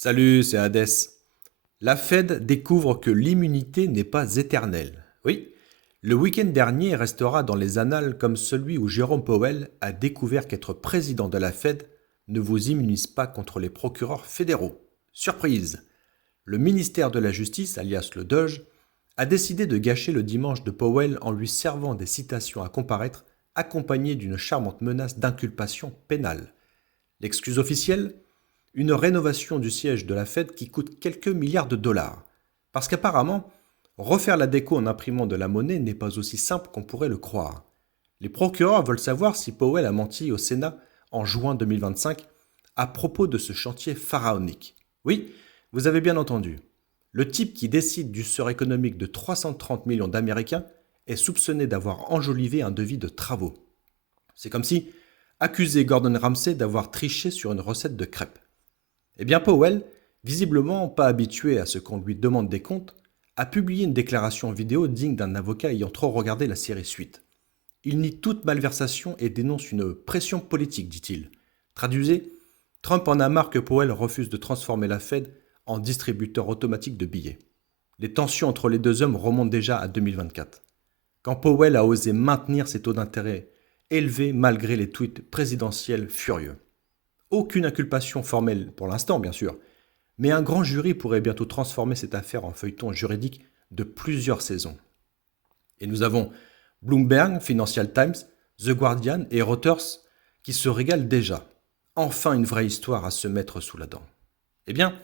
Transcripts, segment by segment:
Salut, c'est Hadès. La Fed découvre que l'immunité n'est pas éternelle. Oui, le week-end dernier restera dans les annales comme celui où Jérôme Powell a découvert qu'être président de la Fed ne vous immunise pas contre les procureurs fédéraux. Surprise! Le ministère de la Justice, alias le DOJ, a décidé de gâcher le dimanche de Powell en lui servant des citations à comparaître accompagnées d'une charmante menace d'inculpation pénale. L'excuse officielle? Une rénovation du siège de la Fed qui coûte quelques milliards de dollars. Parce qu'apparemment, refaire la déco en imprimant de la monnaie n'est pas aussi simple qu'on pourrait le croire. Les procureurs veulent savoir si Powell a menti au Sénat en juin 2025 à propos de ce chantier pharaonique. Oui, vous avez bien entendu. Le type qui décide du sort économique de 330 millions d'Américains est soupçonné d'avoir enjolivé un devis de travaux. C'est comme si accuser Gordon Ramsay d'avoir triché sur une recette de crêpes. Eh bien Powell, visiblement pas habitué à ce qu'on lui demande des comptes, a publié une déclaration vidéo digne d'un avocat ayant trop regardé la série Suite. Il nie toute malversation et dénonce une pression politique, dit-il. Traduisez, Trump en a marre que Powell refuse de transformer la Fed en distributeur automatique de billets. Les tensions entre les deux hommes remontent déjà à 2024, quand Powell a osé maintenir ses taux d'intérêt élevés malgré les tweets présidentiels furieux. Aucune inculpation formelle pour l'instant, bien sûr, mais un grand jury pourrait bientôt transformer cette affaire en feuilleton juridique de plusieurs saisons. Et nous avons Bloomberg, Financial Times, The Guardian et Reuters qui se régalent déjà. Enfin une vraie histoire à se mettre sous la dent. Eh bien,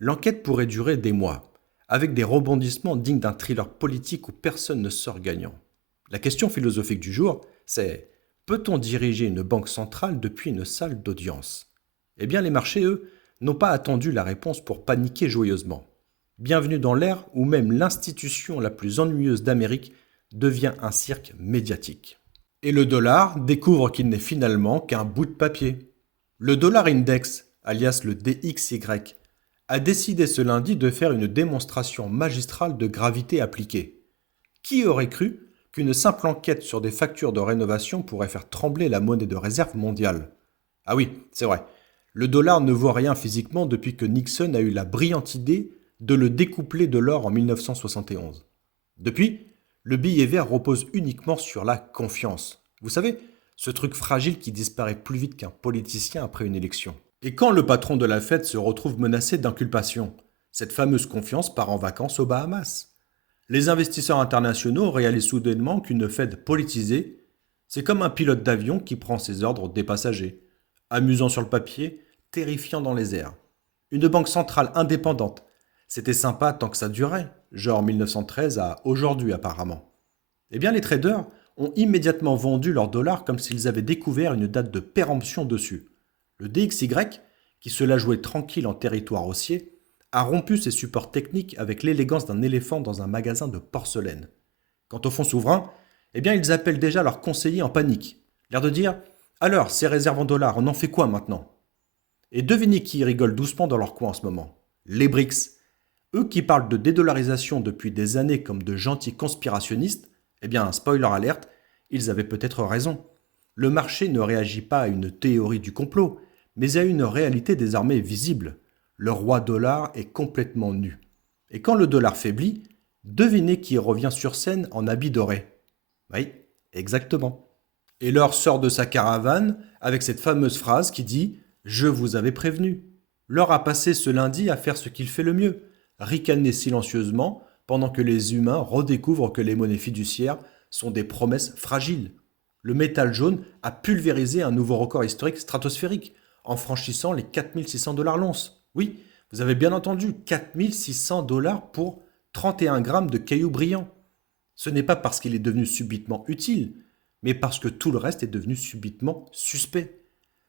l'enquête pourrait durer des mois, avec des rebondissements dignes d'un thriller politique où personne ne sort gagnant. La question philosophique du jour, c'est: peut-on diriger une banque centrale depuis une salle d'audience? Eh bien, les marchés, eux, n'ont pas attendu la réponse pour paniquer joyeusement. Bienvenue dans l'ère où même l'institution la plus ennuyeuse d'Amérique devient un cirque médiatique. Et le dollar découvre qu'il n'est finalement qu'un bout de papier. Le dollar index, alias le DXY, a décidé ce lundi de faire une démonstration magistrale de gravité appliquée. Qui aurait cru qu'une simple enquête sur des factures de rénovation pourrait faire trembler la monnaie de réserve mondiale? Ah oui, c'est vrai. Le dollar ne vaut rien physiquement depuis que Nixon a eu la brillante idée de le découpler de l'or en 1971. Depuis, le billet vert repose uniquement sur la confiance. Vous savez, ce truc fragile qui disparaît plus vite qu'un politicien après une élection. Et quand le patron de la Fed se retrouve menacé d'inculpation, cette fameuse confiance part en vacances aux Bahamas. Les investisseurs internationaux réalisent soudainement qu'une Fed politisée, c'est comme un pilote d'avion qui prend ses ordres des passagers. Amusant sur le papier, terrifiant dans les airs. Une banque centrale indépendante. C'était sympa tant que ça durait, genre 1913 à aujourd'hui apparemment. Eh bien les traders ont immédiatement vendu leurs dollars comme s'ils avaient découvert une date de péremption dessus. Le DXY, qui se la jouait tranquille en territoire haussier, a rompu ses supports techniques avec l'élégance d'un éléphant dans un magasin de porcelaine. Quant au fonds souverain, eh bien ils appellent déjà leurs conseillers en panique. L'air de dire: alors, ces réserves en dollars, on en fait quoi maintenant? Et devinez qui rigole doucement dans leur coin en ce moment? Les BRICS. Eux qui parlent de dédollarisation depuis des années comme de gentils conspirationnistes, eh bien, spoiler alerte, ils avaient peut-être raison. Le marché ne réagit pas à une théorie du complot, mais à une réalité désormais visible. Le roi dollar est complètement nu. Et quand le dollar faiblit, devinez qui revient sur scène en habit doré. Oui, exactement. Et l'or sort de sa caravane avec cette fameuse phrase qui dit: je vous avais prévenu. L'or a passé ce lundi à faire ce qu'il fait le mieux, ricaner silencieusement pendant que les humains redécouvrent que les monnaies fiduciaires sont des promesses fragiles. Le métal jaune a pulvérisé un nouveau record historique stratosphérique en franchissant les 4 600 $ l'once. Oui, vous avez bien entendu, 4 600 $ pour 31 grammes de cailloux brillants. Ce n'est pas parce qu'il est devenu subitement utile, mais parce que tout le reste est devenu subitement suspect.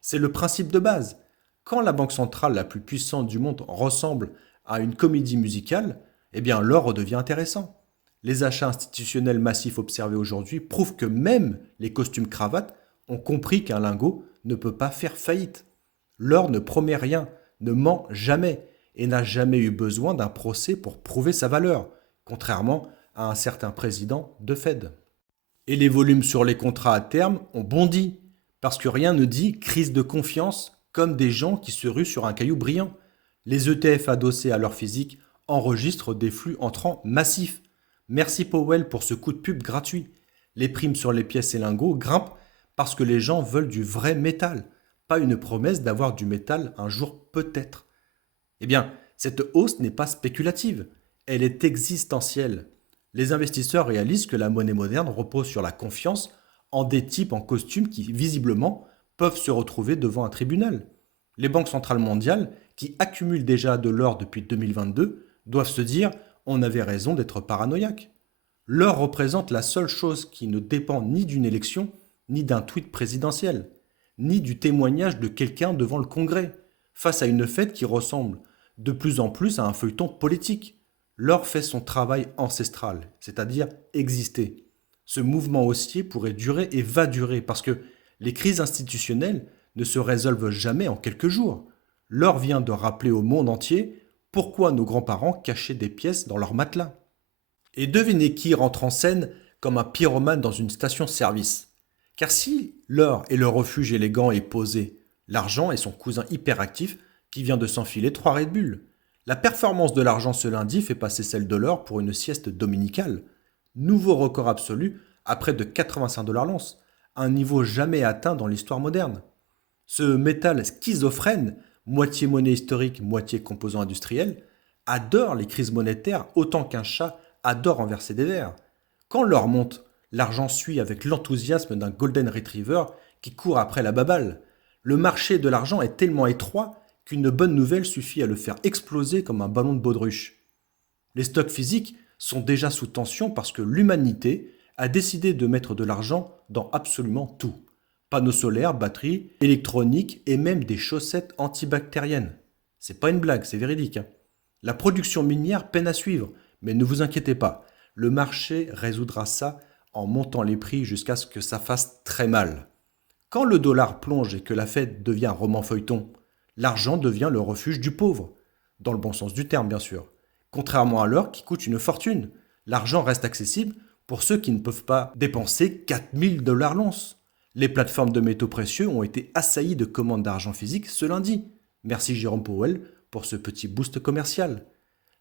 C'est le principe de base. Quand la banque centrale la plus puissante du monde ressemble à une comédie musicale, eh bien l'or redevient intéressant. Les achats institutionnels massifs observés aujourd'hui prouvent que même les costumes cravates ont compris qu'un lingot ne peut pas faire faillite. L'or ne promet rien, ne ment jamais et n'a jamais eu besoin d'un procès pour prouver sa valeur, contrairement à un certain président de Fed. Et les volumes sur les contrats à terme ont bondi, parce que rien ne dit crise de confiance comme des gens qui se ruent sur un caillou brillant. Les ETF adossés à leur physique enregistrent des flux entrants massifs. Merci Powell pour ce coup de pub gratuit. Les primes sur les pièces et lingots grimpent parce que les gens veulent du vrai métal, pas une promesse d'avoir du métal un jour peut-être. Eh bien, cette hausse n'est pas spéculative, elle est existentielle. Les investisseurs réalisent que la monnaie moderne repose sur la confiance en des types en costume qui, visiblement, peuvent se retrouver devant un tribunal. Les banques centrales mondiales, qui accumulent déjà de l'or depuis 2022, doivent se dire on avait raison d'être paranoïaque. L'or représente la seule chose qui ne dépend ni d'une élection, ni d'un tweet présidentiel, ni du témoignage de quelqu'un devant le Congrès, face à une fête qui ressemble de plus en plus à un feuilleton politique. L'or fait son travail ancestral, c'est-à-dire exister. Ce mouvement haussier pourrait durer et va durer parce que les crises institutionnelles ne se résolvent jamais en quelques jours. L'or vient de rappeler au monde entier pourquoi nos grands-parents cachaient des pièces dans leur matelas. Et devinez qui rentre en scène comme un pyromane dans une station-service. Car si l'or est le refuge élégant et posé, l'argent est son cousin hyperactif qui vient de s'enfiler 3 Red Bull. La performance de l'argent ce lundi fait passer celle de l'or pour une sieste dominicale. Nouveau record absolu à près de 85 $ l'once, un niveau jamais atteint dans l'histoire moderne. Ce métal schizophrène, moitié monnaie historique, moitié composant industriel, adore les crises monétaires autant qu'un chat adore renverser des verres. Quand l'or monte, l'argent suit avec l'enthousiasme d'un golden retriever qui court après la baballe. Le marché de l'argent est tellement étroit qu'une bonne nouvelle suffit à le faire exploser comme un ballon de baudruche. Les stocks physiques sont déjà sous tension parce que l'humanité a décidé de mettre de l'argent dans absolument tout. Panneaux solaires, batteries, électronique et même des chaussettes antibactériennes. C'est pas une blague, c'est véridique. La production minière peine à suivre, mais ne vous inquiétez pas, le marché résoudra ça en montant les prix jusqu'à ce que ça fasse très mal. Quand le dollar plonge et que la Fed devient un roman feuilleton, l'argent devient le refuge du pauvre. Dans le bon sens du terme, bien sûr. Contrairement à l'or qui coûte une fortune, l'argent reste accessible pour ceux qui ne peuvent pas dépenser 4000 $ l'once. Les plateformes de métaux précieux ont été assaillies de commandes d'argent physique ce lundi. Merci Jérôme Powell pour ce petit boost commercial.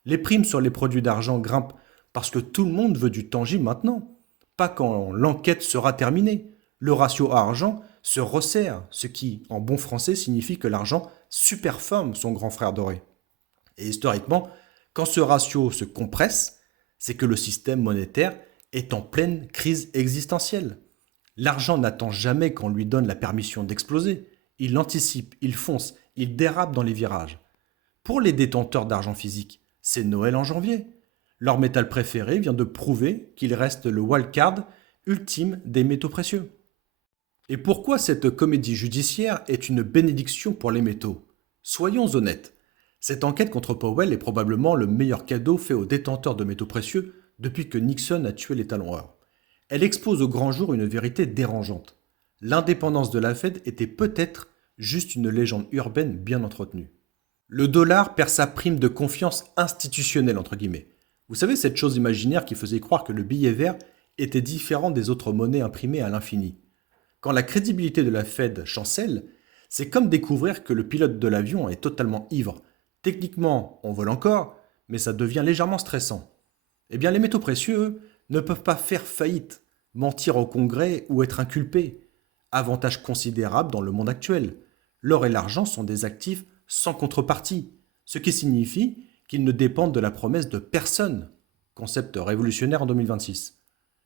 Les primes sur les produits d'argent grimpent parce que tout le monde veut du tangible maintenant. Pas quand l'enquête sera terminée. Le ratio à argent se resserre, ce qui, en bon français, signifie que l'argent superforme son grand frère doré. Et historiquement, quand ce ratio se compresse, c'est que le système monétaire est en pleine crise existentielle. L'argent n'attend jamais qu'on lui donne la permission d'exploser. Il anticipe, il fonce, il dérape dans les virages. Pour les détenteurs d'argent physique, c'est Noël en janvier. Leur métal préféré vient de prouver qu'il reste le wildcard ultime des métaux précieux. Et pourquoi cette comédie judiciaire est une bénédiction pour les métaux? Soyons honnêtes, cette enquête contre Powell est probablement le meilleur cadeau fait aux détenteurs de métaux précieux depuis que Nixon a tué les talons or. Elle expose au grand jour une vérité dérangeante. L'indépendance de la Fed était peut-être juste une légende urbaine bien entretenue. Le dollar perd sa prime de confiance institutionnelle, entre guillemets. Vous savez, cette chose imaginaire qui faisait croire que le billet vert était différent des autres monnaies imprimées à l'infini. Quand la crédibilité de la Fed chancelle, c'est comme découvrir que le pilote de l'avion est totalement ivre. Techniquement, on vole encore, mais ça devient légèrement stressant. Eh bien, les métaux précieux, eux, ne peuvent pas faire faillite, mentir au Congrès ou être inculpés. Avantage considérable dans le monde actuel. L'or et l'argent sont des actifs sans contrepartie, ce qui signifie qu'ils ne dépendent de la promesse de personne. Concept révolutionnaire en 2026.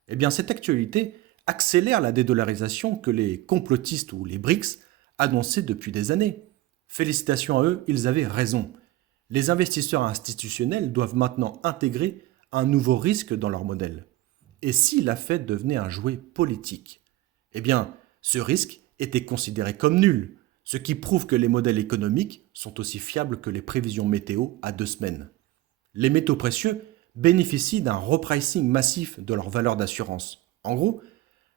Eh bien, cette actualité accélère la dédollarisation que les complotistes ou les BRICS annonçaient depuis des années. Félicitations à eux, ils avaient raison. Les investisseurs institutionnels doivent maintenant intégrer un nouveau risque dans leur modèle. Et si la Fed devenait un jouet politique? Eh bien, ce risque était considéré comme nul, ce qui prouve que les modèles économiques sont aussi fiables que les prévisions météo à 2 semaines. Les métaux précieux bénéficient d'un repricing massif de leur valeur d'assurance. En gros,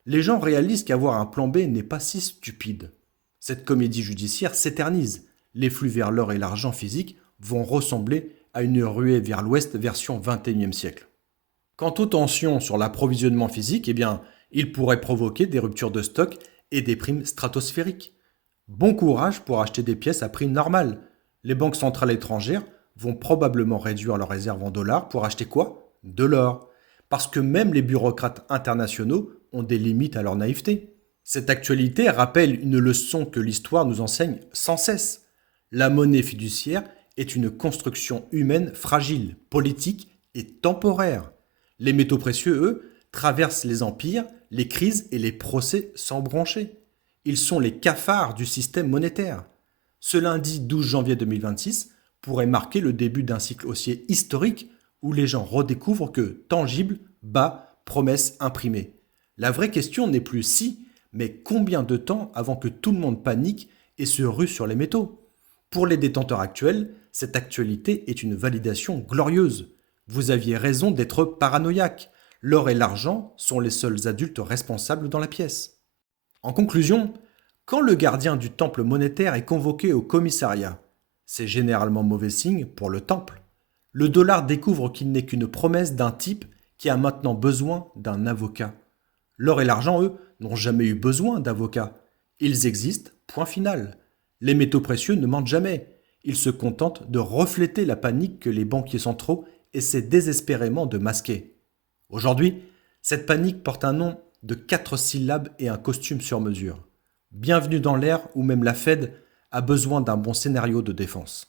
les gens réalisent qu'avoir un plan B n'est pas si stupide. Cette comédie judiciaire s'éternise. Les flux vers l'or et l'argent physique vont ressembler à une ruée vers l'ouest version 21e siècle. Quant aux tensions sur l'approvisionnement physique, eh bien, ils pourraient provoquer des ruptures de stock et des primes stratosphériques. Bon courage pour acheter des pièces à prix normal. Les banques centrales étrangères vont probablement réduire leurs réserves en dollars pour acheter quoi? De l'or. Parce que même les bureaucrates internationaux ont des limites à leur naïveté. Cette actualité rappelle une leçon que l'histoire nous enseigne sans cesse. La monnaie fiduciaire est une construction humaine fragile, politique et temporaire. Les métaux précieux, eux, traversent les empires, les crises et les procès sans broncher. Ils sont les cafards du système monétaire. Ce lundi 12 janvier 2026 pourrait marquer le début d'un cycle haussier historique où les gens redécouvrent que tangible bat promesse imprimée. La vraie question n'est plus si, mais combien de temps avant que tout le monde panique et se rue sur les métaux? Pour les détenteurs actuels, cette actualité est une validation glorieuse. Vous aviez raison d'être paranoïaque. L'or et l'argent sont les seuls adultes responsables dans la pièce. En conclusion, quand le gardien du temple monétaire est convoqué au commissariat, c'est généralement mauvais signe pour le temple. Le dollar découvre qu'il n'est qu'une promesse d'un type qui a maintenant besoin d'un avocat. L'or et l'argent, eux, n'ont jamais eu besoin d'avocats. Ils existent, point final. Les métaux précieux ne mentent jamais. Ils se contentent de refléter la panique que les banquiers centraux essaient désespérément de masquer. Aujourd'hui, cette panique porte un nom de 4 syllabes et un costume sur mesure. Bienvenue dans l'ère où même la Fed a besoin d'un bon scénario de défense.